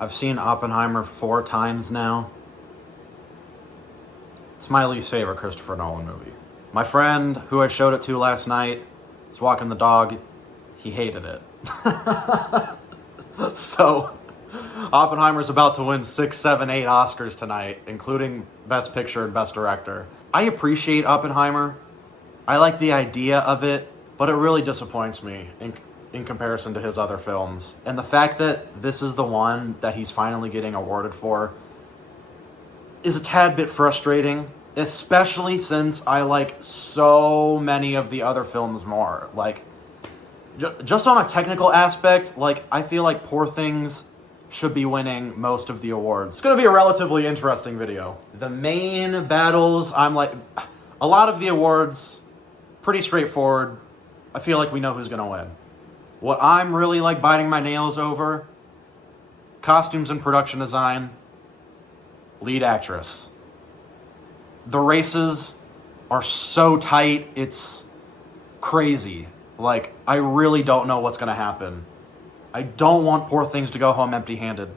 I've seen Oppenheimer 4 times now. It's my least favorite Christopher Nolan movie. My friend, who I showed it to last night, was walking the dog. He hated it. So, Oppenheimer's about to win 6, 7, 8 Oscars tonight, including Best Picture and Best Director. I appreciate Oppenheimer. I like the idea of it, but it really disappoints me in comparison to his other films. And the fact that this is the one that he's finally getting awarded for is a tad bit frustrating, especially since I like so many of the other films more. Like, just on a technical aspect, like, I feel like Poor Things should be winning most of the awards. It's going to be a relatively interesting video. The main battles, I'm like, a lot of the awards, pretty straightforward. I feel like we know who's going to win. What I'm really like biting my nails over, costumes and production design, lead actress. The races are so tight, it's crazy. Like, I really don't know what's going to happen. I don't want Poor Things to go home empty-handed.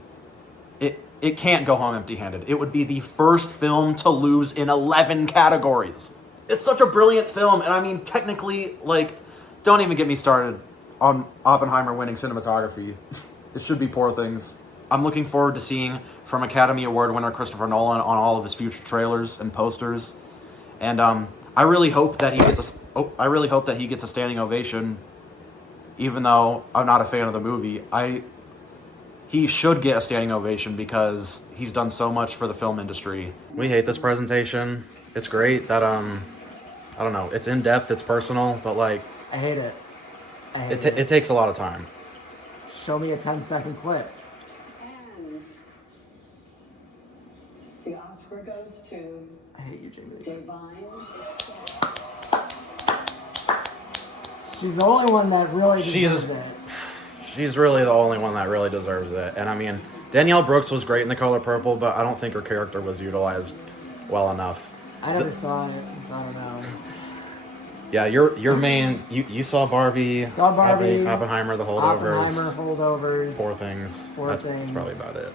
It can't go home empty-handed. It would be the first film to lose in 11 categories. It's such a brilliant film, and I mean, technically, like, don't even get me started on Oppenheimer winning cinematography. It should be Poor Things. I'm looking forward to seeing from Academy Award winner Christopher Nolan on all of his future trailers and posters. And I really hope that he gets a standing ovation, even though I'm not a fan of the movie. He should get a standing ovation because he's done so much for the film industry. We hate this presentation. It's great that I don't know, it's in depth, it's personal, but like I hate it. It takes a lot of time. Show me a 10-second clip. And the Oscar goes to I hate you, Jamie. Divine. She's the only one that really deserves it. She's really the only one that really deserves it. And I mean, Danielle Brooks was great in The Color Purple, but I don't think her character was utilized well enough. I never saw it, so I don't know. Yeah, your main you saw Barbie. Saw Barbie. Oppenheimer, The Holdovers. Oppenheimer, Holdovers. Poor Things. That's probably about it.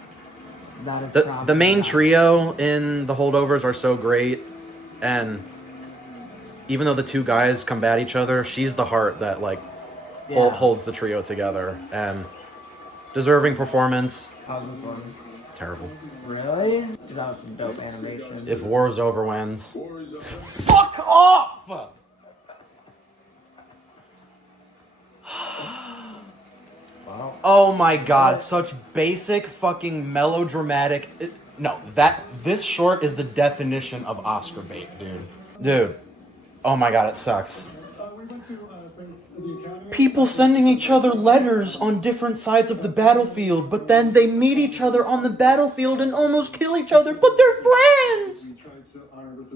That is the main trio in The Holdovers are so great, and even though the two guys combat each other, she's the heart that like holds the trio together, and deserving performance. How's this one? Terrible. Really? That was some dope animation. If War is Over wins. Fuck off! Wow. Oh my god, such basic fucking melodramatic. This short is the definition of Oscar bait, dude. Oh my god, it sucks. People sending each other letters on different sides of the battlefield, but then they meet each other on the battlefield and almost kill each other, but they're friends!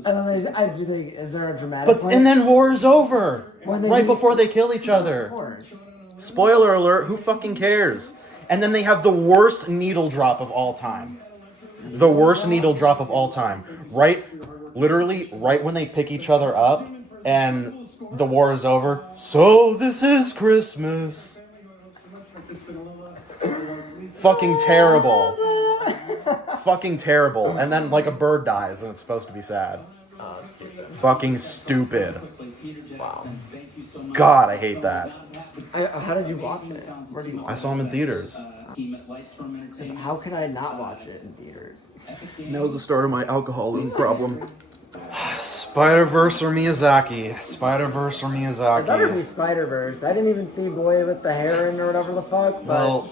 And then is there a dramatic And then war is over. Right before they kill each other. Of course. Spoiler alert, who fucking cares? And then they have the worst needle drop of all time. The worst needle drop of all time. Literally, right when they pick each other up and the war is over. So this is Christmas. Fucking terrible. Fucking terrible. And then like a bird dies and it's supposed to be sad. Oh, that's stupid. Fucking stupid. Wow. God, I hate that. How did you watch it? Where do you watch it? I saw him in theaters. How could I not watch it in theaters? That was the start of my alcoholism problem. Spider-Verse or Miyazaki? Spider-Verse or It better be Miyazaki? Spider-Verse. I didn't even see Boy with the Heron or whatever the fuck, but Well,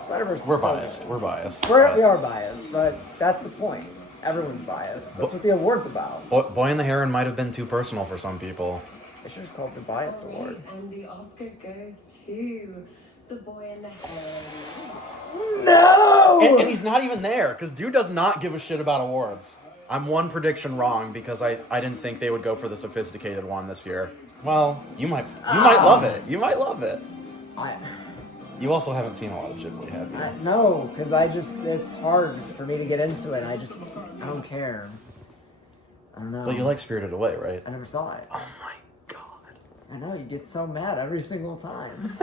Spider-Verse we're is so biased. good. We're biased. We are biased, but that's the point. Everyone's biased. That's what the award's about. Boy and the Heron might have been too personal for some people. They should just call it the Biased Award. And the Oscar goes to The Boy and the Heron. No! And he's not even there, because dude does not give a shit about awards. I'm one prediction wrong, because I didn't think they would go for the sophisticated one this year. Well, you might love it. You might love it. You also haven't seen a lot of Ghibli, have you? No, because it's hard for me to get into it. I don't care. I don't know. But you like Spirited Away, right? I never saw it. Oh my god. I know, you get so mad every single time.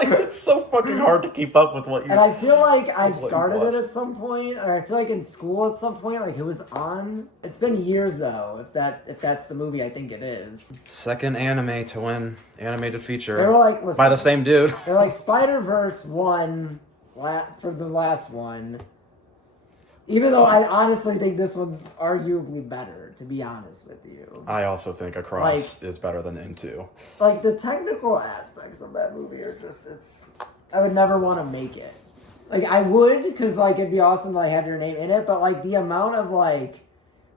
Like, it's so fucking hard to keep up with what you. And I feel like I've what you started it watched. at some point, or I feel like in school at some point, like it was on. It's been years though, if that's the movie I think it is. Second anime to win animated feature. They were like, listen, by the same dude. they're like Spider-Verse won for the last one. Even though I honestly think this one's arguably better, to be honest with you. I also think Across is better than Into. Like, the technical aspects of that movie are just, I would never want to make it. Like, I would, because, like, it'd be awesome to, like, have your name in it, but, like, the amount of, like,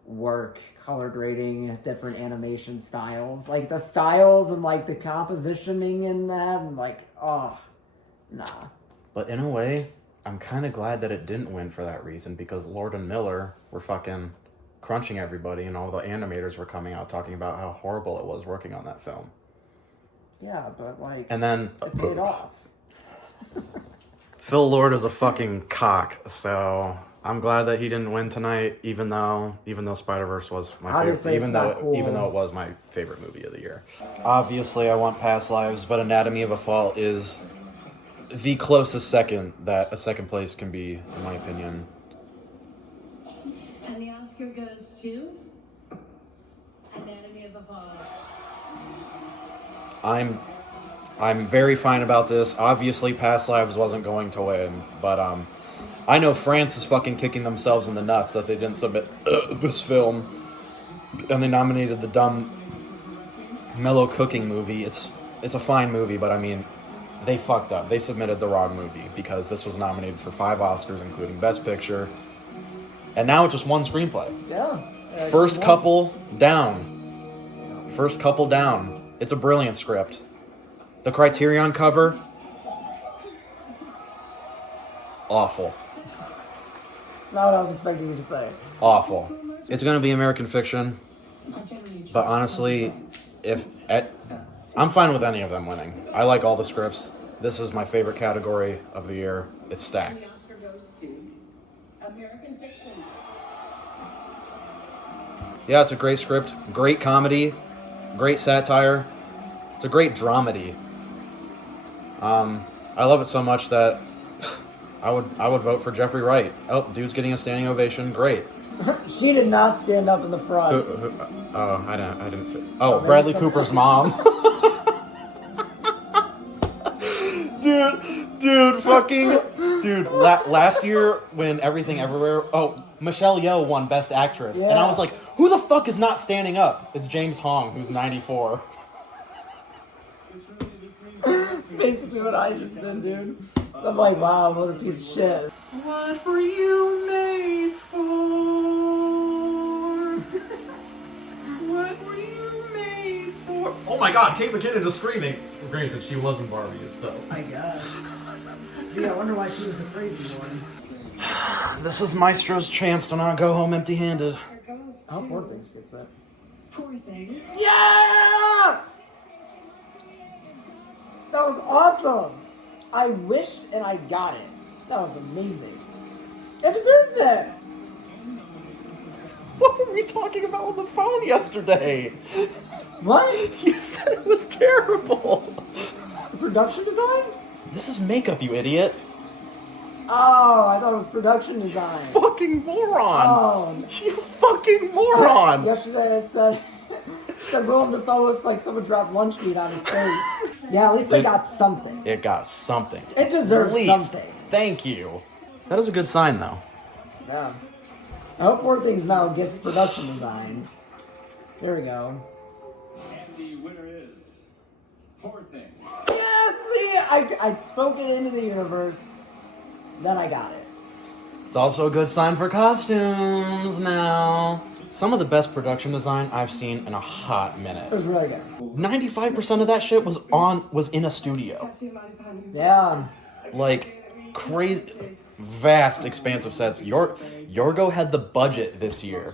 work, color grading, different animation styles, like, the styles and, like, the compositioning in them, like, oh, nah. But in a way, I'm kind of glad that it didn't win for that reason, because Lord and Miller were fucking crunching everybody, and all the animators were coming out talking about how horrible it was working on that film. Yeah, but, like, And then it paid off. Phil Lord is a fucking cock, so I'm glad that he didn't win tonight, even though Spider-Verse was my Obviously, favorite. it's not cool. Even though it was my favorite movie of the year. Obviously, I want Past Lives, but Anatomy of a Fall is the closest second that a second place can be, in my opinion. And the Oscar goes to Anatomy of a Fall. I'm very fine about this. Obviously, Past Lives wasn't going to win, but I know France is fucking kicking themselves in the nuts that they didn't submit this film, and they nominated the dumb mellow cooking movie. It's a fine movie, but I mean, they fucked up. They submitted the wrong movie, because this was nominated for 5 Oscars, including Best Picture, and now it's just one screenplay. Yeah. First couple down. First couple down. It's a brilliant script. The Criterion cover, awful. It's not what I was expecting you to say. Awful. It's going to be American fiction, but honestly, I'm fine with any of them winning. I like all the scripts. This is my favorite category of the year. It's stacked. The Oscar goes to American Fiction. Yeah, it's a great script, great comedy, great satire. It's a great dramedy. I love it so much that I would vote for Jeffrey Wright. Oh, dude's getting a standing ovation. Great. She did not stand up in the front. Oh, I didn't see. Oh, Bradley Cooper's mom. Dude, last year when Everything Everywhere, Michelle Yeoh won Best Actress, and I was like, who the fuck is not standing up? It's James Hong, who's 94. It's basically what I just did, dude. I'm like, wow, what a piece of shit. What were you made for? What were you made for? Oh my god, Kate McKinnon is screaming. Granted, she wasn't Barbie, so. I guess. Yeah, I wonder why she was the crazy one. This is Maestro's chance to not go home empty-handed. Oh, Poor Things gets it. Poor thing. Yeah! That was awesome! I wished and I got it. That was amazing. It deserves it! What were we talking about on the phone yesterday? What? You said it was terrible. The production design? This is makeup, you idiot. Oh, I thought it was production design. Fucking moron. Oh. You fucking moron. Yesterday I said Willem Dafoe looks like someone dropped lunch meat on his face. Yeah, at least they got something. It got something. It deserves Please. something. Thank you. That is a good sign, though. Yeah. I hope Poor Things now gets production design. Here we go. And the winner is Poor Thing. Yeah, see, I spoke it into the universe, then I got it. It's also a good sign for costumes now. Some of the best production design I've seen in a hot minute. It was really good. 95% of that shit was in a studio. Yeah. Like, crazy, vast, expansive sets. Yorgo had the budget this year,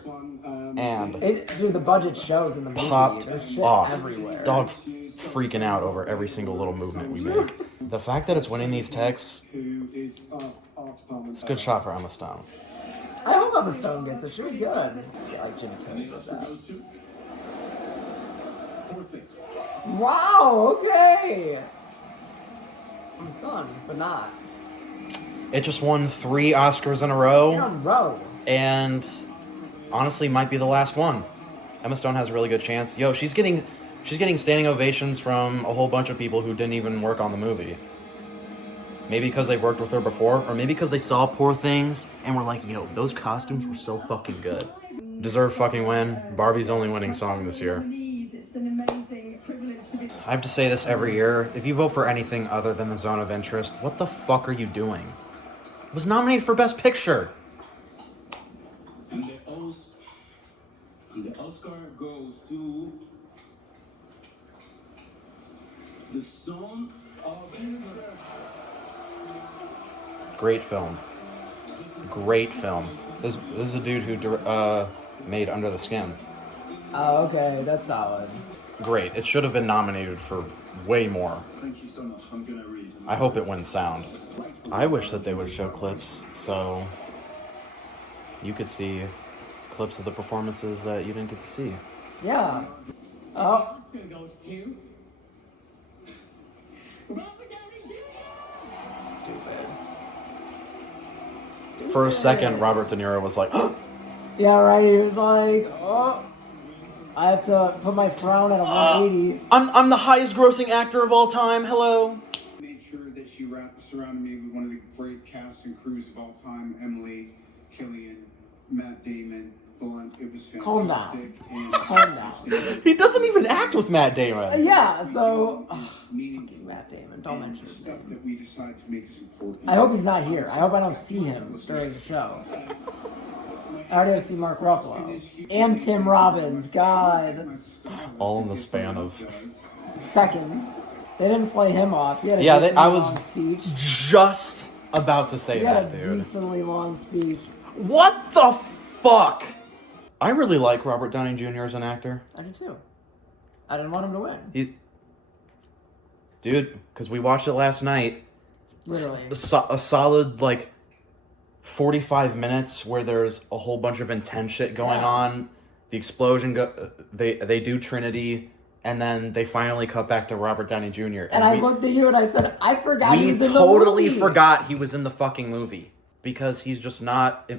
and Dude, the budget shows in the movie. popped There's shit off. everywhere. Dog freaking out over every single little movement we make. The fact that it's winning these texts, it's a good shot for Emma Stone. I hope Emma Stone gets it. She was good. Yeah, like Jimmy Kimmel did that. Poor Things. Wow, okay. It's done, but not. It just won 3 Oscars in a In a row, row. and honestly might be the last one. Emma Stone has a really good chance. Yo, she's getting standing ovations from a whole bunch of people who didn't even work on the movie. Maybe because they've worked with her before, or maybe because they saw Poor Things and were like, yo, those costumes were so fucking good. Deserve fucking win. Barbie's only winning song this year. It's an amazing privilege to be. I have to say this every year. If you vote for anything other than the Zone of Interest, what the fuck are you doing? It was nominated for Best Picture. And the Oscar goes to The Zone of Interest. Great film. Great film. This is a dude who made Under the Skin. Oh, okay, that's solid. Great. It should have been nominated for way more. Thank you so much. I'm gonna read. I hope it wins sound. I wish that they would show clips so you could see clips of the performances that you didn't get to see. Yeah. Oh, Oscar goes to Robert Downey Jr. stupid. Stupid. For a second, Robert De Niro was like, Yeah, right. He was like, oh, I have to put my frown at a 180. I'm the highest grossing actor of all time. Hello. Made sure that she surrounded me with one of the great cast and crews of all time: Emily, Killian, Matt Damon, Blunt. It was fantastic. Calm down. And Calm down. He doesn't even act with Matt Damon. Yeah, so meaning fucking Matt Damon. Don't mention his stuff name. that we decide to make as important. I hope he's not here. I hope I don't see him during the show. I already have to see Mark Ruffalo and Tim Robbins. God, All in the span of seconds. They didn't play him off. He had a Yeah, decently I was- long speech. just about to say He had that, a dude. decently long speech. What the fuck? I really like Robert Downey Jr. as an actor. I do too. I didn't want him to win. Dude, because we watched it last night. Literally. A solid, like, 45 minutes where there's a whole bunch of intense shit going Yeah. on. The explosion, they do Trinity, and then they finally cut back to Robert Downey Jr. And I looked at you and I said, I forgot he We was in the totally movie. forgot he was in the fucking movie. Because he's just not...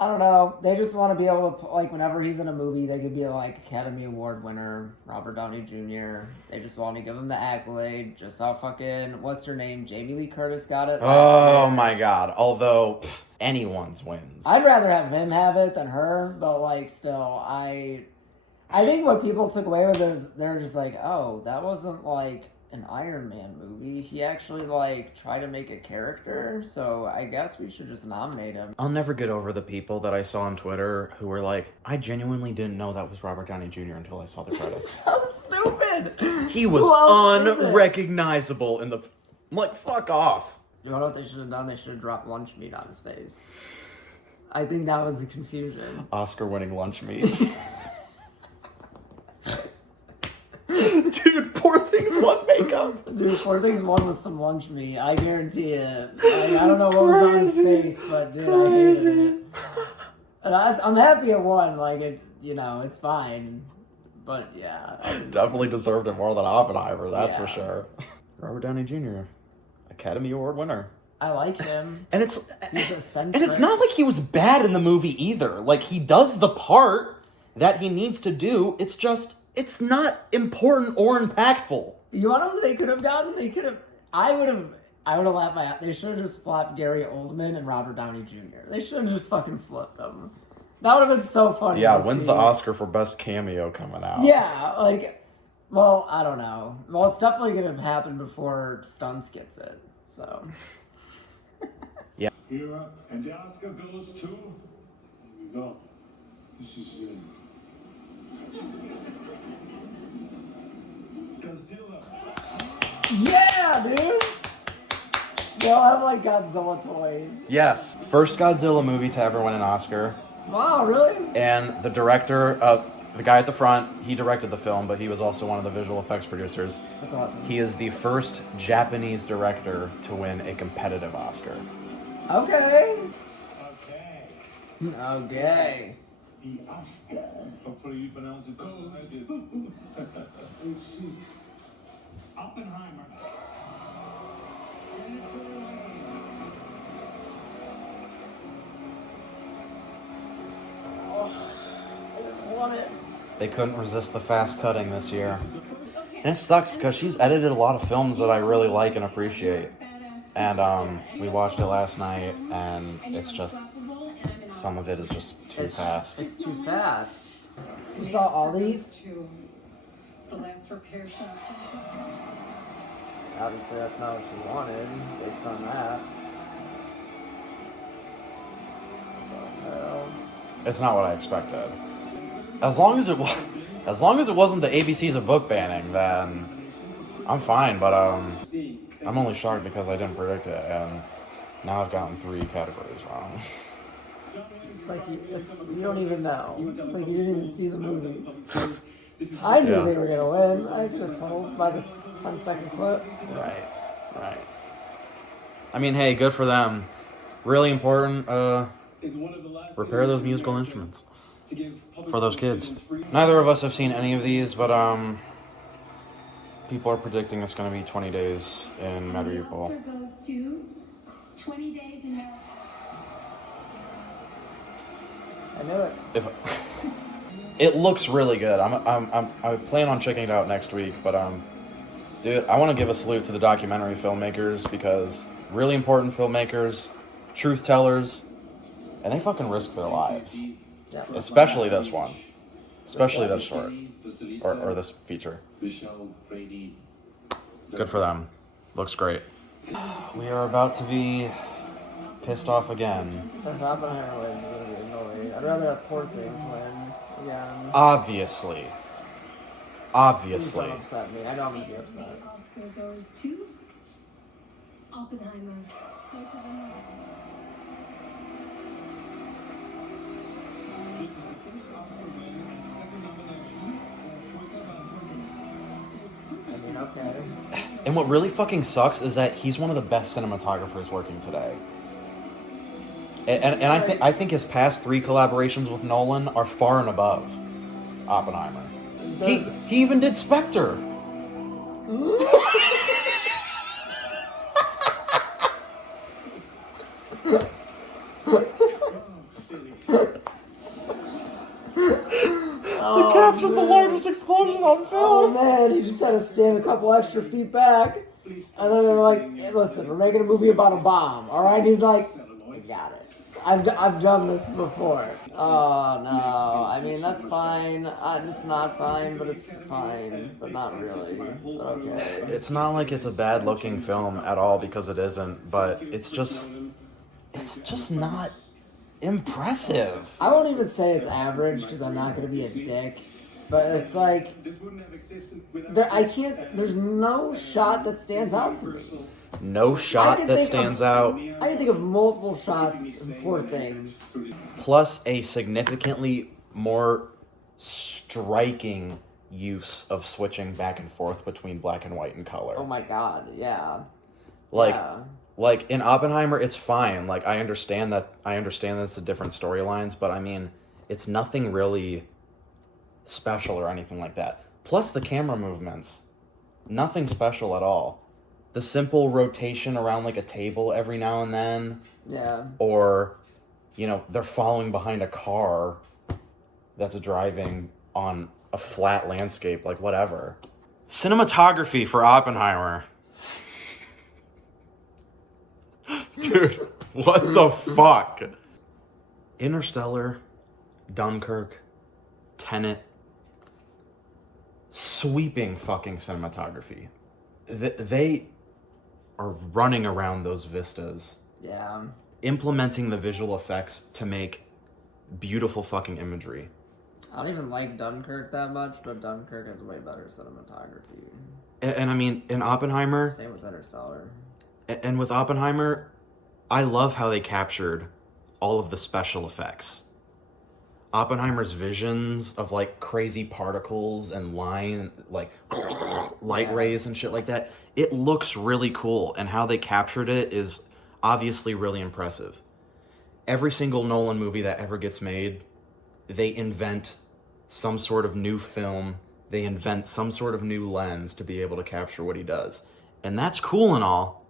I don't know. They just want to be able to, like, whenever he's in a movie, they could be like Academy Award winner, Robert Downey Jr. They just want to give him the accolade, just how fucking, what's her name? Jamie Lee Curtis got it. Oh my god. Although, anyone's wins. I'd rather have him have it than her, but, like, still, I think what people took away with it is they're just like, oh, that wasn't, like, an Iron Man movie. He actually, like, tried to make a character, so I guess we should just nominate him. I'll never get over the people that I saw on Twitter who were like, I genuinely didn't know that was Robert Downey Jr. until I saw the credits. So stupid! He was Who else is it? unrecognizable in the... Like, fuck off. You know what they should have done? They should have dropped lunch meat on his face. I think that was the confusion. Oscar-winning lunch meat. Dude, Poor Things won makeup. Dude, Poor Things won with some lunch meat. I guarantee it. I don't know what was on his face, but dude, I hated it. And I'm happy it won. Like, it, you know, it's fine. But yeah. Definitely deserved it more than Oppenheimer, that's for Yeah. sure. Robert Downey Jr., Academy Award winner. I like him. And it's He's eccentric. and it's not like he was bad in the movie either. Like, he does the part that he needs to do. It's just, it's not important or impactful. You want to know what they could have done? They could have. I would have laughed my. They should have just flopped Gary Oldman and Robert Downey Jr. They should have just fucking flipped them. That would have been so funny. Yeah, to when's see. the Oscar for Best Cameo coming out? Yeah, like, well, I don't know. Well, it's definitely gonna happen before Stunts gets it. So. Here up, and the Oscar goes to. Here we go. This is Godzilla. Yeah, dude. They'll have like Godzilla toys. Yes. First Godzilla movie to ever win an Oscar. Wow, really? And the director, the guy at the front, he directed the film, but he was also one of the visual effects producers. That's awesome. He is the first Japanese director to win a competitive Oscar. Okay. Okay. Okay. The Oscar. Hopefully you pronounce it cool. I did. Oppenheimer. Want it. They couldn't resist the fast cutting this year. And it sucks because she's edited a lot of films that I really like and appreciate. And we watched it last night, and it's just, some of it is just too fast. It's too fast. You saw all these? The last repair shop. Obviously, that's not what you wanted, based on that. Well, It's not what I expected. As long as it wasn't the ABCs of book banning, then I'm fine. But I'm only shocked because I didn't predict it, and now I've gotten 3 categories wrong. it's like you don't even know. It's like you didn't even see the movies. I knew they were gonna win. I could have told by the 10-second clip. Right. I mean, hey, good for them. Really important. Repair those musical instruments for those kids. Neither of us have seen any of these, but people are predicting it's going to be 20 days in Mariupol. The Oscar goes to 20 Days in Mariupol. I knew it. It looks really good. I plan on checking it out next week, but dude, I want to give a salute to the documentary filmmakers because really important filmmakers, truth tellers, and they fucking risk their lives. Yeah. Especially this one. Especially this short. Or this feature. Good for them. Looks great. We are about to be pissed off again. If Oppenheimer wins, I'm gonna be annoyed. I'd rather have Poor Things win again. Obviously. Please don't upset me. I know I'm gonna be upset. The Oscar goes to Oppenheimer. Go to the North. This is the first Oscar win and second nomination for I mean, okay. And what really fucking sucks is that he's one of the best cinematographers working today. And I think his past 3 collaborations with Nolan are far and above Oppenheimer. He even did Spectre. They captured the largest explosion on Oh film. man, he just had to stand a couple extra feet back. And then they were like, hey, listen, we're making a movie about a bomb. Alright? He's like, I got it. I've done this before. Oh no. I mean, that's fine. It's not fine, but it's fine. But not really. But okay. It's not like it's a bad looking film at all because it isn't, but it's just not impressive. I won't even say it's average because I'm not going to be a dick. But it's like, there's no shot that stands out to me. No shot that stands out. I can think of multiple shots in Poor Things. Plus a significantly more striking use of switching back and forth between black and white and color. Oh my god, yeah. Like in Oppenheimer, it's fine. Like I understand that it's the different storylines, but I mean, it's nothing really special or anything like that. Plus the camera movements, nothing special at all. The simple rotation around like a table every now and then. Yeah. Or, they're following behind a car that's driving on a flat landscape, like whatever. Cinematography for Oppenheimer. Dude, what the fuck? Interstellar, Dunkirk, Tenet, sweeping fucking cinematography. They are running around those vistas. Yeah. Implementing the visual effects to make beautiful fucking imagery. I don't even like Dunkirk that much, but Dunkirk has way better cinematography. And I mean, in Oppenheimer... Same with Interstellar. And with Oppenheimer, I love how they captured all of the special effects. Oppenheimer's visions of like crazy particles and light rays and shit like that, it looks really cool, and how they captured it is obviously really impressive. Every single Nolan movie that ever gets made, they invent some sort of new film, they invent some sort of new lens to be able to capture what he does. And that's cool and all,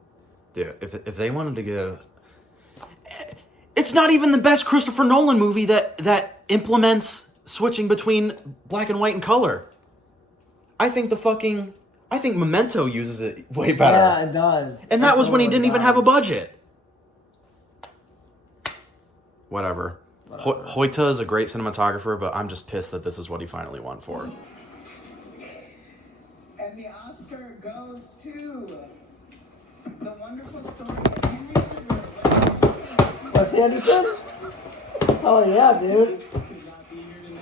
Dude, if they wanted to give... It's not even the best Christopher Nolan movie that implements switching between black and white and color. I think Memento uses it way better. Yeah, it does. And that was when he didn't even have a does. budget. Whatever. Hoyta is a great cinematographer, but I'm just pissed that this is what he finally won for. And the Oscar goes to the wonderful story of Henry Sugar. Wes Anderson? Oh yeah, dude.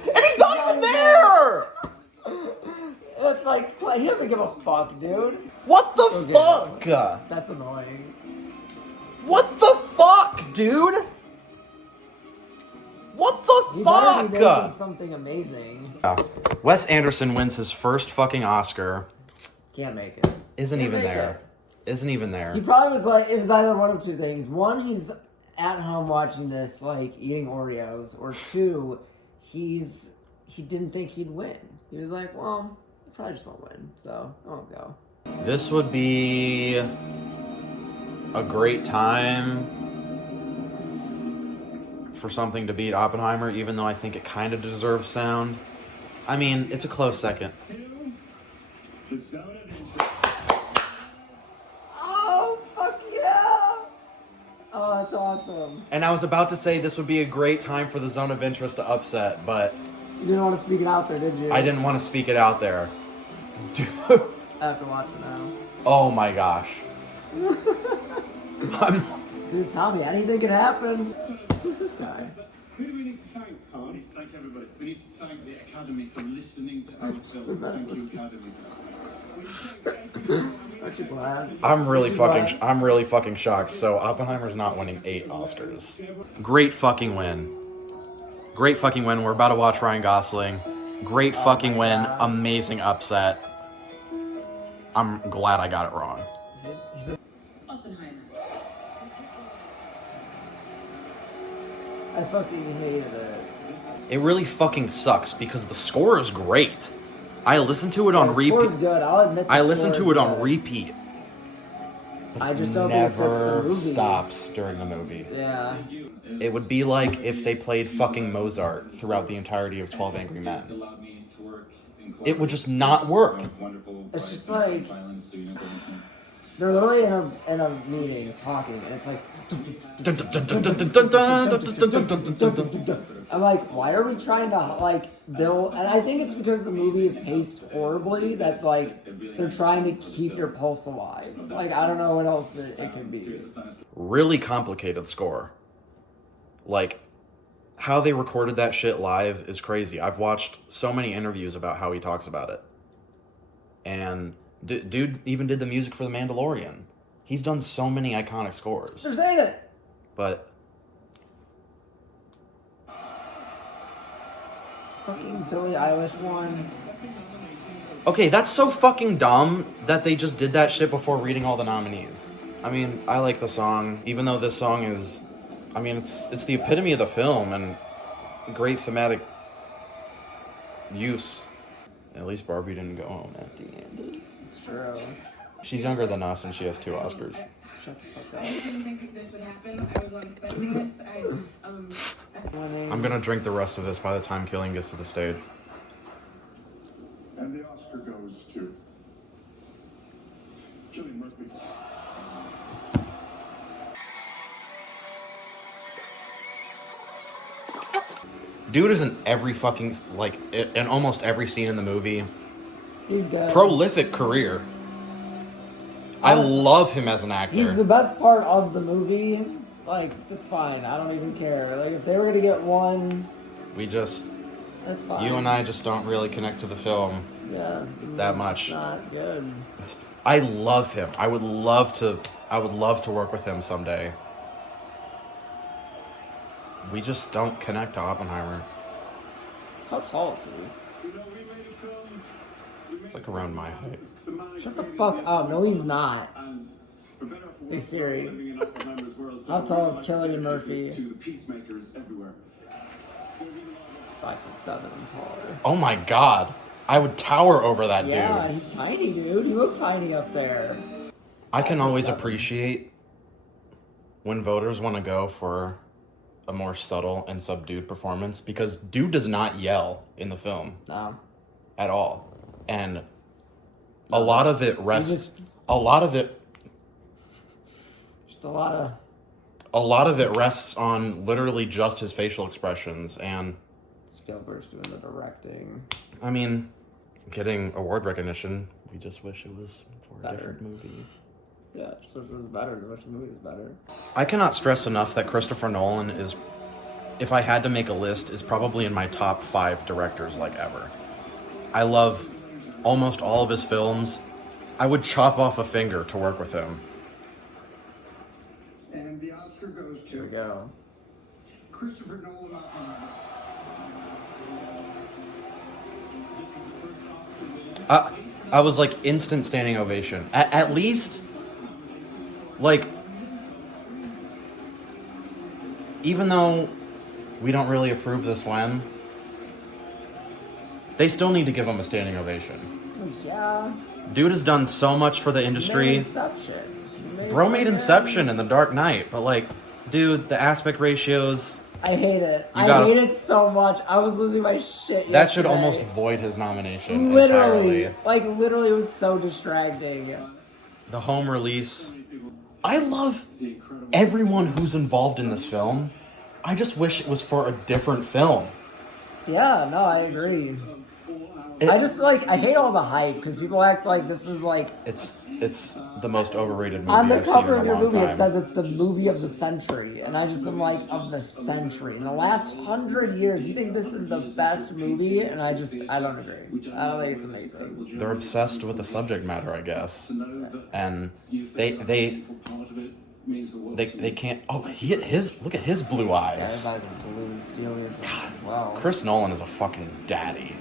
And he's not even there! It's like, he doesn't give a fuck, dude. What the Okay. fuck? That's annoying. What the fuck, dude? What the He better be making fuck? something amazing. Yeah. Wes Anderson wins his first fucking Oscar. Can't make it. Isn't Can't even make there. Isn't even there. He probably was like, it was either one of two things. One, he's at home watching this, like, eating Oreos. Or two, he didn't think he'd win. He was like, well, I probably just won't win, so I won't go. This would be a great time for something to beat Oppenheimer, even though I think it kind of deserves sound. I mean, it's a close second. The zone of interest. Oh, fuck yeah! Oh, that's awesome. And I was about to say this would be a great time for the zone of interest to upset, but You didn't want to speak it out there, did you? I didn't want to speak it out there. Dude. I have to watch it now. Oh my gosh. Dude, Tommy, anything can happen. Who's this guy? Who do we need to thank, Carl? We need to thank everybody. We need to thank the Academy for listening to our film. Thank you, Academy. Aren't you glad? I'm really fucking shocked. So Oppenheimer's not winning 8 Oscars. Great fucking win. Great fucking win. We're about to watch Ryan Gosling. Great fucking win. God. Amazing upset. I'm glad I got it wrong. Oppenheimer. I fucking hated it. It really fucking sucks because the score is great. I listened to it on The repeat. score's good. I'll admit the I listened score to is it on good. repeat. I just don't think it fits the Never movie. stops during the movie. Yeah. It would be like if they played fucking Mozart throughout the entirety of 12 Angry Men. Allowed me to work in It would just not work. wonderful It's just writing, like- violence, so you know, listen. They're literally in a meeting talking, and it's like. I'm like, why are we trying to like build? And I think it's because the movie is paced horribly. That like they're trying to keep your pulse alive. Like I don't know what else it could be. Really complicated score. Like, how they recorded that shit live is crazy. I've watched so many interviews about how he talks about it. And dude even did the music for The Mandalorian. He's done so many iconic scores. They're saying it. But Fucking Billie Eilish one. okay, that's so fucking dumb that they just did that shit before reading all the nominees. I mean, I like the song, even though this song is, I mean, it's the epitome of the film and great thematic use. At least Barbie didn't go home at the end. It's true. She's younger than us and she has 2 Oscars. Shut the fuck I up. didn't think this would happen. I wasn't expecting this. I'm gonna drink the rest of this by the time Killian gets to the stage. And the Oscar goes to Cillian Murphy. Dude is in every fucking, like, in almost every scene in the movie. He's good. Prolific career. I Honestly, love him as an actor. He's the best part of the movie. Like, that's fine. I don't even care. Like, if they were gonna get one, We just, that's fine. you and I just don't really connect to the film Yeah. that It's much. not good. I love him. I would love to work with him someday. We just don't connect to Oppenheimer. How tall is he? You know, we made a film. We made Like around my height. Shut the fuck up. No, he's not. And for better or for Hey, worse, Siri. living in Oppenheimer's world, so How tall is we're Cillian dedicated Murphy? To the peacemakers everywhere. He's 5'7" and taller. Oh my god. I would tower over that Yeah, dude. he's tiny, dude. You look tiny up there. I can always 5'7". appreciate when voters want to go for a more subtle and subdued performance, because dude does not yell in the film No. at all. And a lot of it rests... Just a lot of it rests on literally just his facial expressions, and Spielberg's doing the directing. I mean, getting award recognition, we just wish it was for a Better. different movie. Yeah, just wish it was better. I wish the movie was better. I cannot stress enough that Christopher Nolan is, if I had to make a list, is probably in my top 5 directors like ever. I love almost all of his films. I would chop off a finger to work with him. And the Oscar goes Here we to go. Christopher Nolan. Oppenheimer. I was like instant standing ovation. At least, like, even though we don't really approve this when, they still need to give him a standing ovation. Well, yeah. Dude has done so much for the Made industry. Inception. Bro made Inception and The Dark Knight, but like, dude, the aspect ratios, I hate it. You gotta- I hate it so much. I was losing my shit. that should yesterday. almost void his nomination Literally, entirely. literally, it was so distracting. The home release. I love everyone who's involved in this film. I just wish it was for a different film. Yeah, no, I agree. It- I just I hate all the hype because people act like this is like It's the most overrated movie on the I've seen cover in of a your long movie time. it says it's the movie of the century, and I just am like, of the century in the last 100 years. You think this is the best movie? And I don't agree. I don't think it's amazing. They're obsessed with the subject matter, I guess, and they can't. Oh, his look at his blue Yeah, eyes. everybody's blue and steely as well. Chris Nolan is a fucking daddy.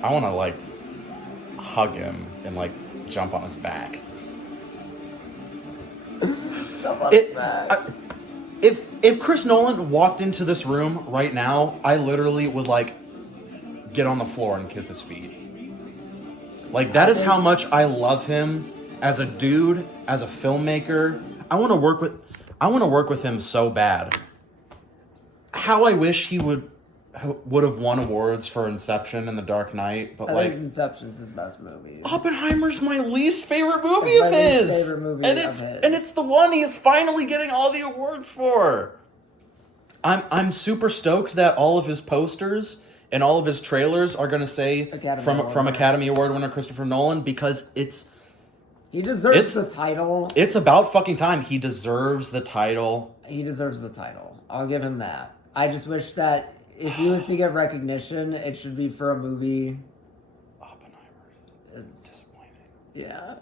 I want to like hug him and like jump on his back. Jump on It- his back. If Chris Nolan walked into this room right now, I literally would like get on the floor and kiss his feet. Like, that is how much I love him as a dude, as a filmmaker. I want to work with him so bad. How I wish he would have won awards for Inception and The Dark Knight, but I like, think Inception's his best movie. Oppenheimer's my least favorite movie It's of my least his. favorite movie and of it's his. and it's the one he is finally getting all the awards for. I'm super stoked that all of his posters and all of his trailers are going to say Academy from Award winner. Academy Award winner Christopher Nolan, because He deserves It's- the title. it's about fucking time. He deserves the title. He deserves the title. I'll give him that. I just wish that if he was to get recognition, it should be for a movie. Oppenheimer Is disappointing. yeah.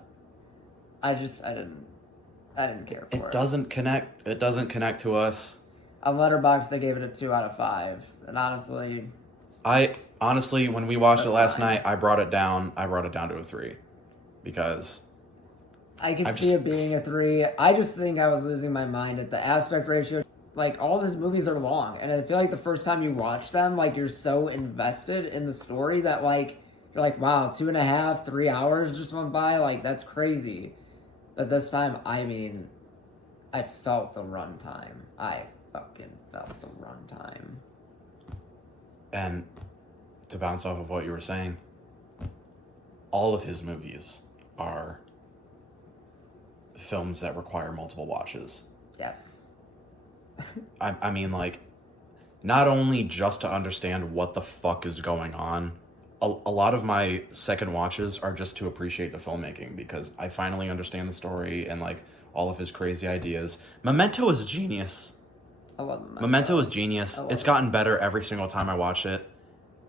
I didn't care for it. It doesn't connect to us. On Letterboxd, I gave it a 2 out of 5, and honestly, I honestly, when we watched That's it last fine. night, I brought it down to a 3 because I could I've see just- it being a 3. I just think I was losing my mind at the aspect ratio. Like, all his movies are long, and I feel like the first time you watch them, like, you're so invested in the story that, like, you're like, wow, 2.5, 3 hours just went by. Like, that's crazy. But this time, I mean, I felt the runtime. I fucking felt the runtime. And to bounce off of what you were saying, all of his movies are films that require multiple watches. Yes. I mean, like, not only just to understand what the fuck is going on, a lot of my second watches are just to appreciate the filmmaking, because I finally understand the story and, like, all of his crazy ideas. Memento is genius. I love them. Memento is genius. I love It's it. gotten better every single time I watch it.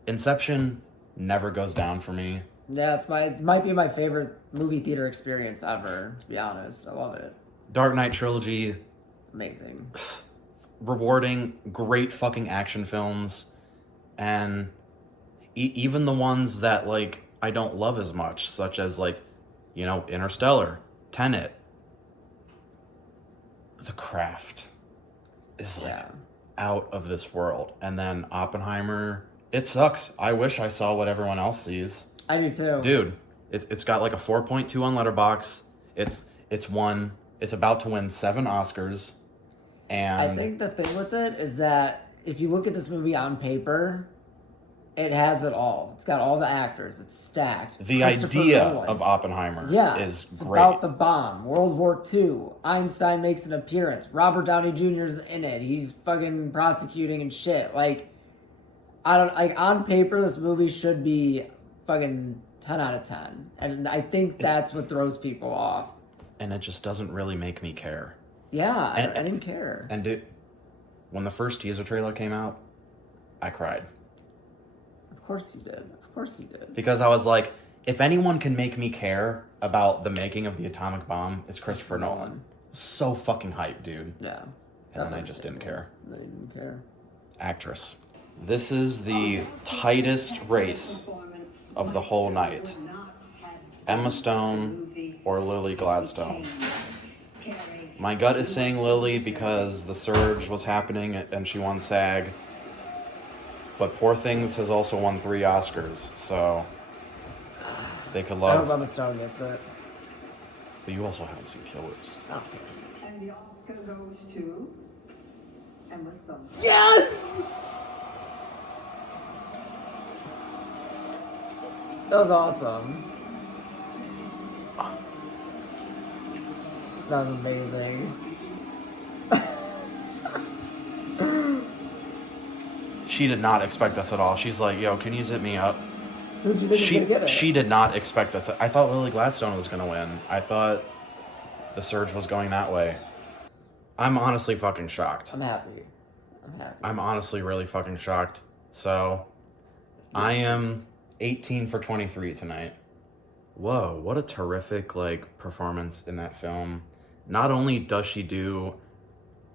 Inception never goes down for me. Yeah, it might be my favorite movie theater experience ever, to be honest. I love it. Dark Knight trilogy, Amazing. rewarding, great fucking action films, and even the ones that, like, I don't love as much, such as, like, you know, Interstellar, Tenet, The Craft is, like, Yeah. out of this world. And then Oppenheimer, it sucks. I wish I saw what everyone else sees. I do too. Dude, it's got like a 4.2 on Letterboxd. It's won It's about to win 7 Oscars, and I think the thing with it is that if you look at this movie on paper, it has it all. It's got all the actors. It's stacked. It's the Christopher idea Nolan. of Oppenheimer is it's great. about the bomb. World War II. Einstein makes an appearance. Robert Downey Jr.'s in it. He's fucking prosecuting and shit. Like, I don't like on paper. This movie should be fucking 10 out of 10, and I think that's what throws people off. And it just doesn't really make me care. Yeah, And- I didn't care. And dude, when the first teaser trailer came out, I cried. Of course you did. Of course you did. Because I was like, if anyone can make me care about the making of the atomic bomb, it's Christopher Nolan. So fucking hyped, dude. Yeah. And then I just didn't care. They didn't care. Actress. This is the tightest race of the whole night. Emma Stone or Lily Gladstone. My gut is saying Lily because The Surge was happening and she won SAG. But Poor Things has also won 3 Oscars, so they could I hope love. Emma Stone gets it. But you also haven't seen Killers. I don't care. And the Oscar goes to Emma Stone. Yes! That was awesome. That was amazing. She did not expect this at all. She's like, yo, can you zip me up? Who'd you think was gonna get it? She did not expect this. I thought Lily Gladstone was going to win. I thought The Surge was going that way. I'm honestly fucking shocked. I'm happy. I'm honestly really fucking shocked. So, I am 18 for 23 tonight. Whoa, what a terrific, performance in that film. Not only does she do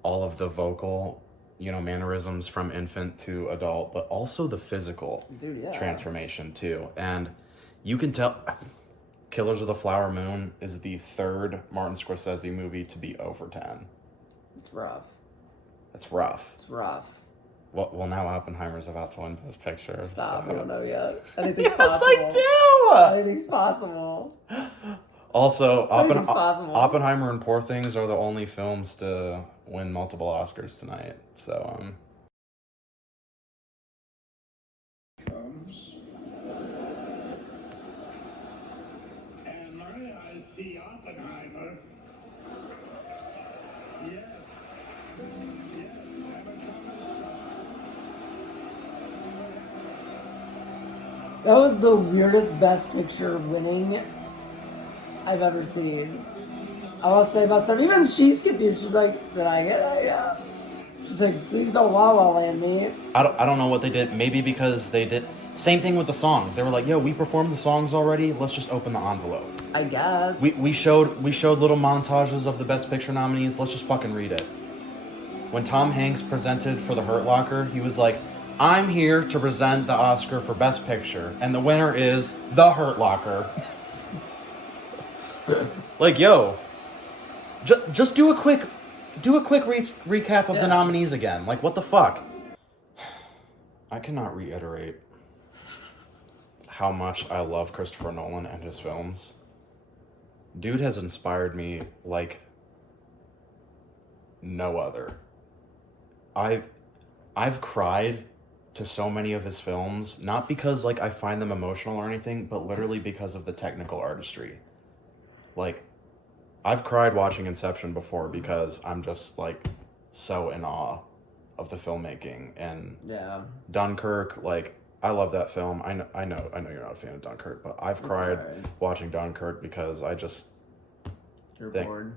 all of the vocal, mannerisms from infant to adult, but also the physical transformation, too. And you can tell Killers of the Flower Moon is the 3rd Martin Scorsese movie to be over 10. It's rough. That's rough. It's rough. Well, now Oppenheimer's about to win Best Picture. Stop. so- I don't know yet. Anything's Yes, possible. I do! Anything's possible. Also, Anything's possible. Oppenheimer and Poor Things are the only films to win multiple Oscars tonight. So, Comes. And I see Oppenheimer. Yes. Yes. That was the weirdest Best Picture winning I've ever seen. They must have. Even she's confused. She's like, did I get it? Yeah. She's like, please don't La La Land me. I don't know what they did. Maybe because they did... Same thing with the songs. They were like, yo, we performed the songs already. Let's just open the envelope. I guess. We showed little montages of the Best Picture nominees. Let's just fucking read it. When Tom Hanks presented for The Hurt Locker, he was like, I'm here to present the Oscar for Best Picture, and the winner is The Hurt Locker. Like, yo, just do a quick recap of the nominees again. Like, what the fuck? I cannot reiterate how much I love Christopher Nolan and his films. Dude has inspired me like no other. I've cried to so many of his films, not because I find them emotional or anything, but literally because of the technical artistry. I've cried watching Inception before because I'm just so in awe of the filmmaking. And Dunkirk, I love that film. I know you're not a fan of Dunkirk, but I've cried watching Dunkirk because I just bored.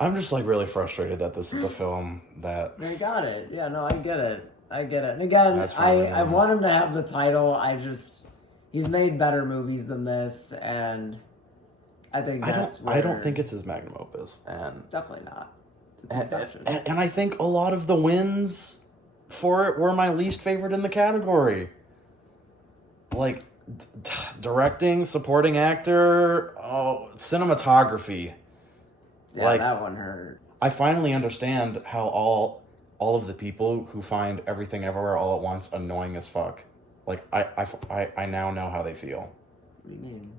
I'm just really frustrated that this is the film that They got it. Yeah, no, I get it. And again, That's I fine. want him to have the title. He's made better movies than this, and I think that's I don't think it's his magnum opus, and definitely not. It's Inception. and I think a lot of the wins for it were my least favorite in the category. Directing, supporting actor, cinematography. Yeah, that one hurt. I finally understand how all of the people who find Everything Everywhere All at Once annoying as fuck. I now know how they feel. What do you mean?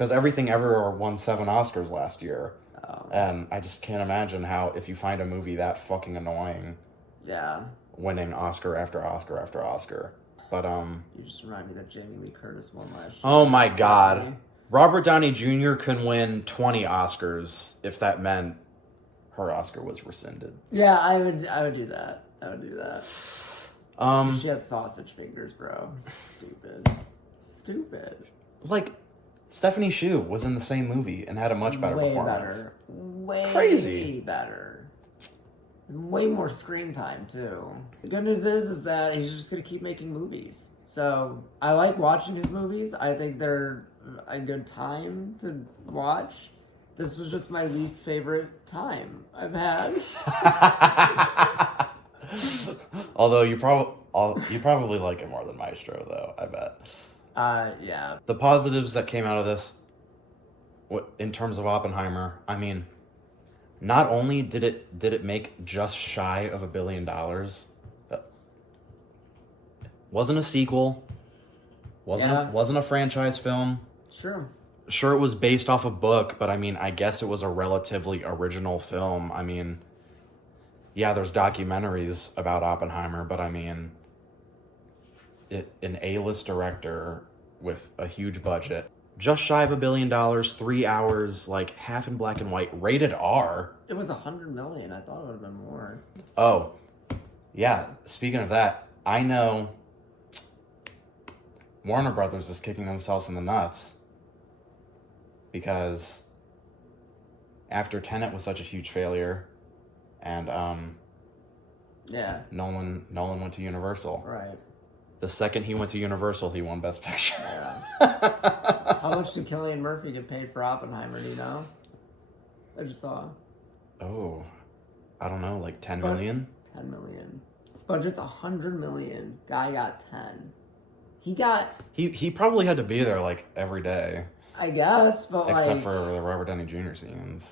Because Everything Everywhere won 7 Oscars last year. Oh. And I just can't imagine how, if you find a movie that fucking annoying, Yeah. winning Oscar after Oscar after Oscar. But, You just remind me that Jamie Lee Curtis won last year. oh my So- god. Robert Downey Jr. can win 20 Oscars if that meant her Oscar was rescinded. Yeah, I would do that. I would do that. She had sausage fingers, bro. Stupid. Like, Stephanie Hsu was in the same movie and had a much better Way performance. better. Way Crazy. better. Way more screen time too. The good news is that he's just gonna keep making movies. So I like watching his movies. I think they're a good time to watch. This was just my least favorite time I've had. Although you probably like it more than Maestro, though, I bet. Yeah. The positives that came out of this, in terms of Oppenheimer, I mean, not only did it make just shy of $1 billion, wasn't a sequel, wasn't a franchise film. Sure, it was based off a book, but I mean, I guess it was a relatively original film. I mean, yeah, there's documentaries about Oppenheimer, but I mean, an A-list director with a huge budget, just shy of $1 billion, 3 hours, like half in black and white, rated R. It was $100 million. I thought it would have been more. Oh, yeah. Speaking of that, I know Warner Brothers is kicking themselves in the nuts because after Tenet was such a huge failure, and Yeah. Nolan went to Universal. Right. The second he went to Universal, he won Best Picture. Yeah. How much did Cillian Murphy get paid for Oppenheimer? Do you know? I just saw. Oh, I don't know, like 10 million? 10 million. Budget's 100 million. Guy got 10. He got, He probably had to be there like every day, I guess, but except like, for the Robert Downey Jr. scenes.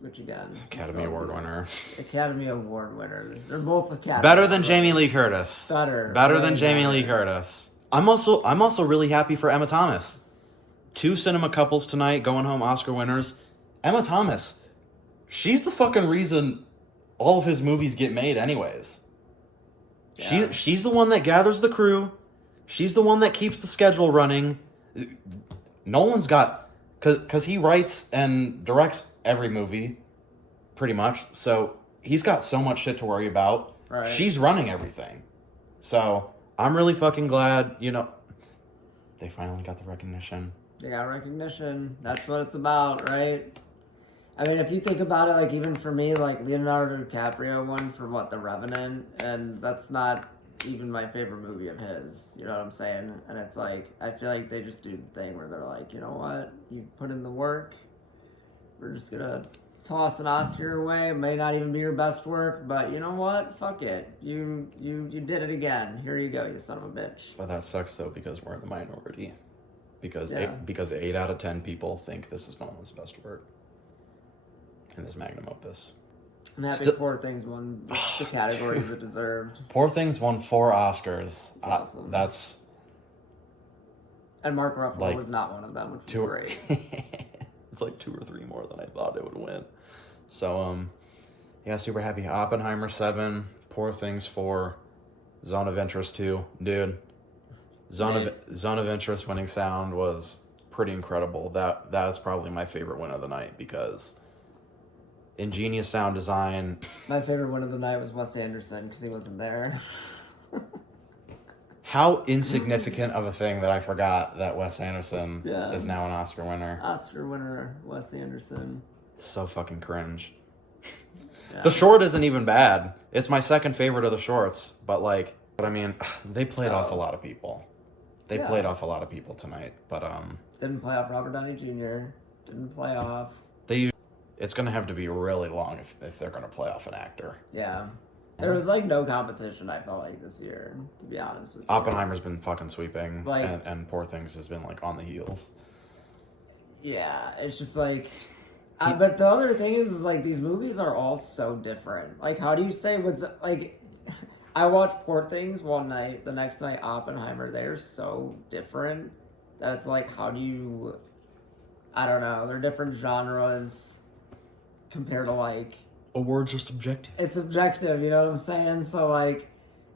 which again, Academy Award winner. Academy Award winner. They're both Academy. Better than Award Jamie winners. Lee Curtis. Better Better way than Jamie Lee better. Curtis. I'm also really happy for Emma Thomas. 2 cinema couples tonight going home Oscar winners. Emma Thomas, she's the fucking reason all of his movies get made anyways. Yeah. She's the one that gathers the crew. She's the one that keeps the schedule running. Nolan's got, cause he writes and directs every movie, pretty much. So he's got so much shit to worry about. Right. She's running everything. So I'm really fucking glad, they finally got the recognition. They got recognition. That's what it's about, right? I mean, if you think about it, like, even for me, like, Leonardo DiCaprio won for, The Revenant, and that's not even my favorite movie of his, you know what I'm saying? And it's like, I feel like they just do the thing where they're like, you know what, you put in the work, we're just gonna toss an Oscar away. It may not even be your best work, but you know what, fuck it, you did it again, here you go, you son of a bitch. But that sucks though, because we're in the minority. Because Yeah. because 8 out of 10 people think this is Nolan's best work. In this magnum opus. I'm happy Still- Poor Things won the categories it deserved. Poor Things won 4 Oscars. That's awesome. That's And Mark Ruffalo Like, was not one of them, which was 2 great. It's like 2 or 3 more than I thought it would win. So yeah, super happy. Oppenheimer 7, Poor Things 4, Zone of Interest 2. Dude, Zone of Interest winning sound was pretty incredible. That is probably my favorite win of the night because ingenious sound design. My favorite one of the night was Wes Anderson because he wasn't there. How insignificant of a thing that I forgot that Wes Anderson Yeah. is now an Oscar winner. Oscar winner Wes Anderson. So fucking cringe. Yeah. The short isn't even bad. It's my second favorite of the shorts, but I mean, they played off a lot of people. They Yeah. played off a lot of people tonight, but Didn't play off Robert Downey Jr. Didn't play off. it's gonna have to be really long if they're gonna play off an actor. Yeah. There was like no competition, I felt like, this year, to be honest with you. Oppenheimer's been fucking sweeping, Like- and Poor Things has been like on the heels. Yeah, it's just like... but the other thing is like, these movies are all so different. Like, how do you say what's... Like, I watched Poor Things one night, the next night Oppenheimer. They're so different that it's like, how do you I don't know. They're different genres compared to like. Awards are subjective. It's objective, you know what I'm saying? So like,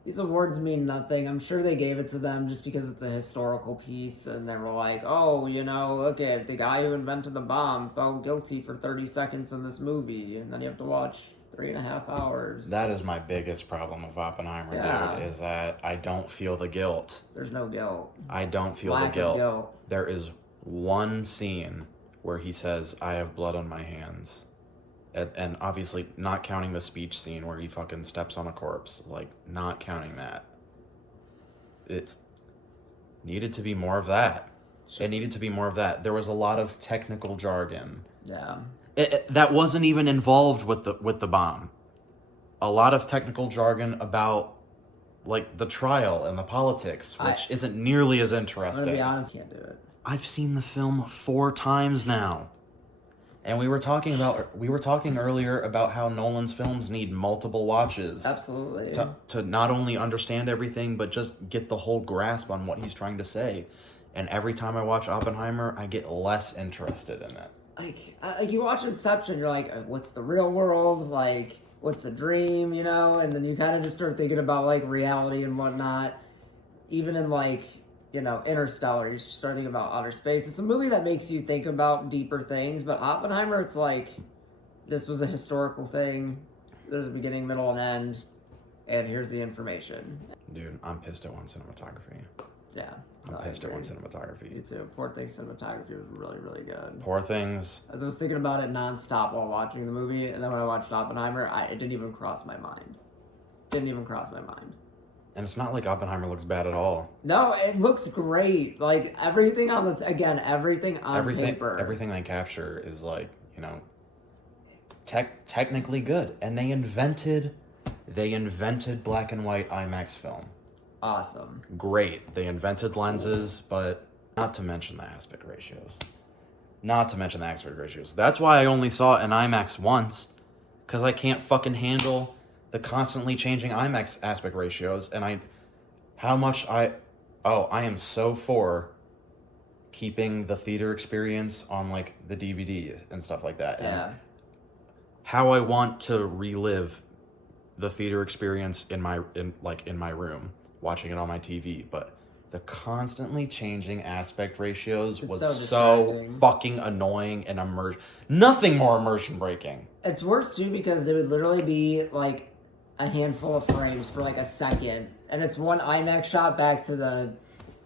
these awards mean nothing. I'm sure they gave it to them just because it's a historical piece, and they were like, oh, you know, look at the guy who invented the bomb felt guilty for 30 seconds in this movie, and then you have to watch 3.5 hours. That is my biggest problem with Oppenheimer, dude, is that I don't feel the guilt. There's no guilt. I don't feel Lack the of guilt. guilt. There is one scene where he says, I have blood on my hands. And obviously not counting the speech scene where he fucking steps on a corpse. Like, not counting that. It needed to be more of that. It needed to be more of that. There was a lot of technical jargon. Yeah. That wasn't even involved with the bomb. A lot of technical jargon about like the trial and the politics, which isn't nearly as I'm interesting. gonna be honest, can't do it. I've seen the film 4 times now. And we were talking earlier about how Nolan's films need multiple watches. Absolutely. To not only understand everything, but just get the whole grasp on what he's trying to say. And every time I watch Oppenheimer, I get less interested in it. Like you watch Inception, you're like, what's the real world? Like, what's a dream, you know? And then you kind of just start thinking about, like, reality and whatnot. Even in, like, you know, Interstellar, you start thinking about outer space. It's a movie that makes you think about deeper things, but Oppenheimer, it's like, this was a historical thing. There's a beginning, middle, and end, and here's the information. Dude, I'm pissed at one cinematography. Yeah. I'm pissed at one cinematography. Me too. Poor Things cinematography was really, really good. Poor Things. I was thinking about it nonstop while watching the movie, and then when I watched Oppenheimer, it didn't even cross my mind. And it's not like Oppenheimer looks bad at all. No, it looks great. Like, everything on paper. Everything they capture is, like, you know, technically good. And they invented black and white IMAX film. Awesome. Great. They invented lenses, but not to mention the aspect ratios. That's why I only saw it in IMAX once, because I can't fucking handle the constantly changing IMAX aspect ratios, and I am so for keeping the theater experience on, like, the DVD and stuff like that. Yeah. And how I want to relive the theater experience in my room, watching it on my TV, but the constantly changing aspect ratios was so fucking annoying and nothing more immersion breaking. It's worse too because they would literally be like a handful of frames for like a second, and it's one IMAX shot back to the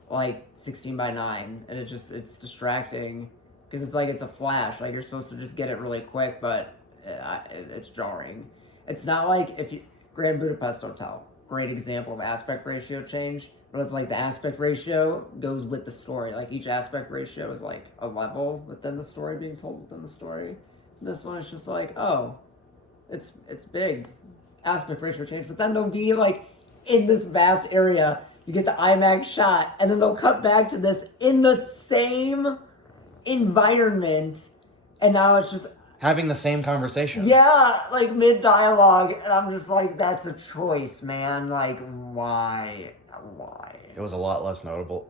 like 16:9, and it's distracting because it's like it's a flash. Like, you're supposed to just get it really quick, but it's jarring. It's not like Grand Budapest Hotel, great example of aspect ratio change, but it's like the aspect ratio goes with the story. Like, each aspect ratio is like a level within the story being told within the story. And this one is just like, oh, it's big. Aspect ratio change, but then they'll be like in this vast area, you get the IMAX shot, and then they'll cut back to this in the same environment, and now it's just having the same conversation. Yeah, like mid-dialogue, and I'm just like, that's a choice, man. Like, why? It was a lot less noticeable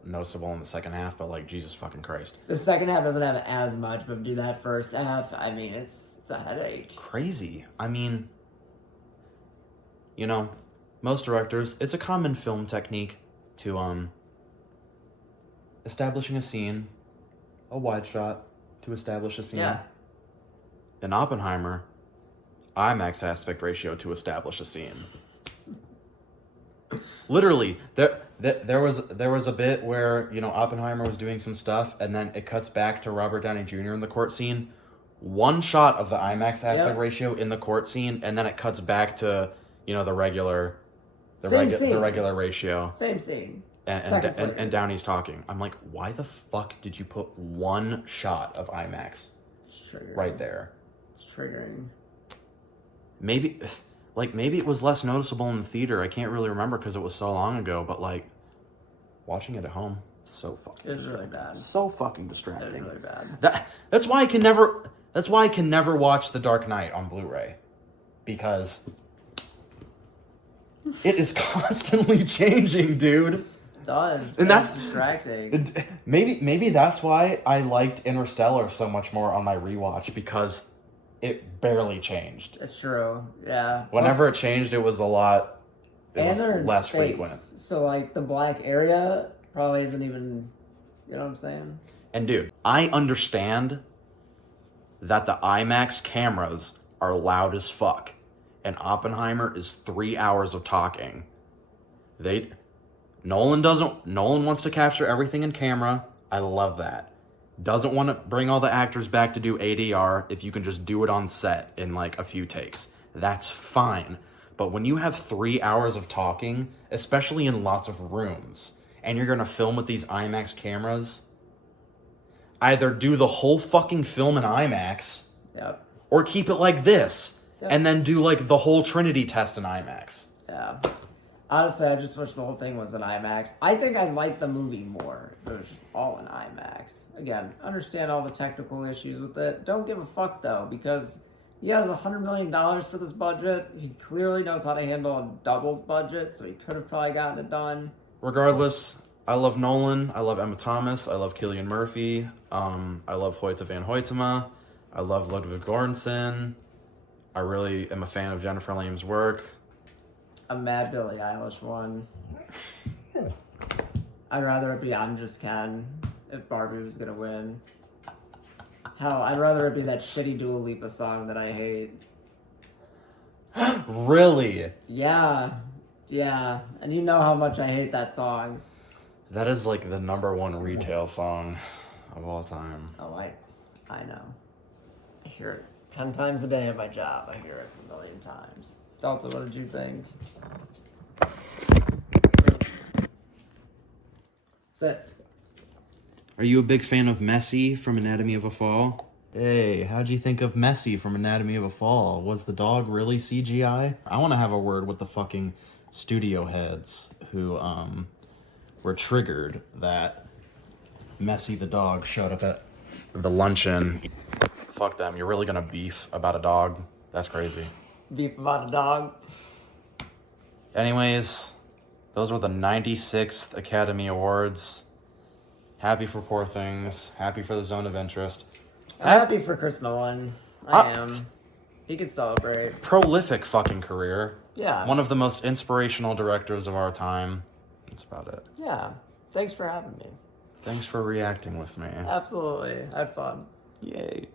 in the second half, but, like, Jesus fucking Christ. The second half doesn't have as much, but do that first half, I mean, it's a headache. Crazy. I mean, you know, most directors, it's a common film technique to establishing a scene, a wide shot to establish a scene. Yeah. In Oppenheimer, IMAX aspect ratio to establish a scene. Literally, there was a bit where, you know, Oppenheimer was doing some stuff, and then it cuts back to Robert Downey Jr. in the court scene. One shot of the IMAX aspect ratio in the court scene, and then it cuts back to, you know, the regular ratio. Same scene. And Downey's talking. I'm like, why the fuck did you put one shot of IMAX right there? It's triggering. Maybe it was less noticeable in the theater. I can't really remember because it was so long ago. But, like, watching it at home, so fucking. It was really bad. So fucking distracting. It was really bad. That's why I can never watch The Dark Knight on Blu-ray, because it is constantly changing, dude. does. And that's distracting. Maybe that's why I liked Interstellar so much more on my rewatch, because it barely changed. It's true. Yeah. Whenever it changed, it was a lot. It was they're in less space, frequent. so like the black area probably isn't even. You know what I'm saying? And dude, I understand that the IMAX cameras are loud as fuck, and Oppenheimer is 3 hours of talking. Nolan wants to capture everything in camera. I love that. Doesn't want to bring all the actors back to do ADR if you can just do it on set in like a few takes. That's fine. But when you have 3 hours of talking, especially in lots of rooms, and you're gonna film with these IMAX cameras, either do the whole fucking film in IMAX, Yep. or keep it like this, Yep. and then do like the whole Trinity test in IMAX. Yeah. Honestly, I just wish the whole thing was in IMAX. I think I'd like the movie more if it was just all in IMAX. Again, understand all the technical issues with it. Don't give a fuck though, because he has $100 million for this budget. He clearly knows how to handle a doubled budget, so he could have probably gotten it done. Regardless, I love Nolan. I love Emma Thomas. I love Cillian Murphy. I love Hoyte van Hoytema. I love Ludwig Göransson. I really am a fan of Jennifer Lamb's work. A mad Billie Eilish one. I'd rather it be I'm Just Ken if Barbie was gonna win. Hell, I'd rather it be that shitty Dua Lipa song that I hate. Really? Yeah. And you know how much I hate that song. That is like the #1 retail song of all time. Oh, I know. I hear it 10 times a day at my job. I hear it a million times. Delta, what did you think? Sit. Are you a big fan of Messi from Anatomy of a Fall? Hey, how'd you think of Messi from Anatomy of a Fall? Was the dog really CGI? I want to have a word with the fucking studio heads who were triggered that Messi the dog showed up at the luncheon. Fuck them. You're really gonna beef about a dog? That's crazy. Beef about a dog. Anyways, those were the 96th Academy Awards. Happy for Poor Things. Happy for The Zone of Interest. I'm happy for Chris Nolan. I am. He could celebrate. Prolific fucking career. Yeah. One of the most inspirational directors of our time. That's about it. Yeah. Thanks for having me. Thanks for reacting with me. Absolutely. I had fun. Yay.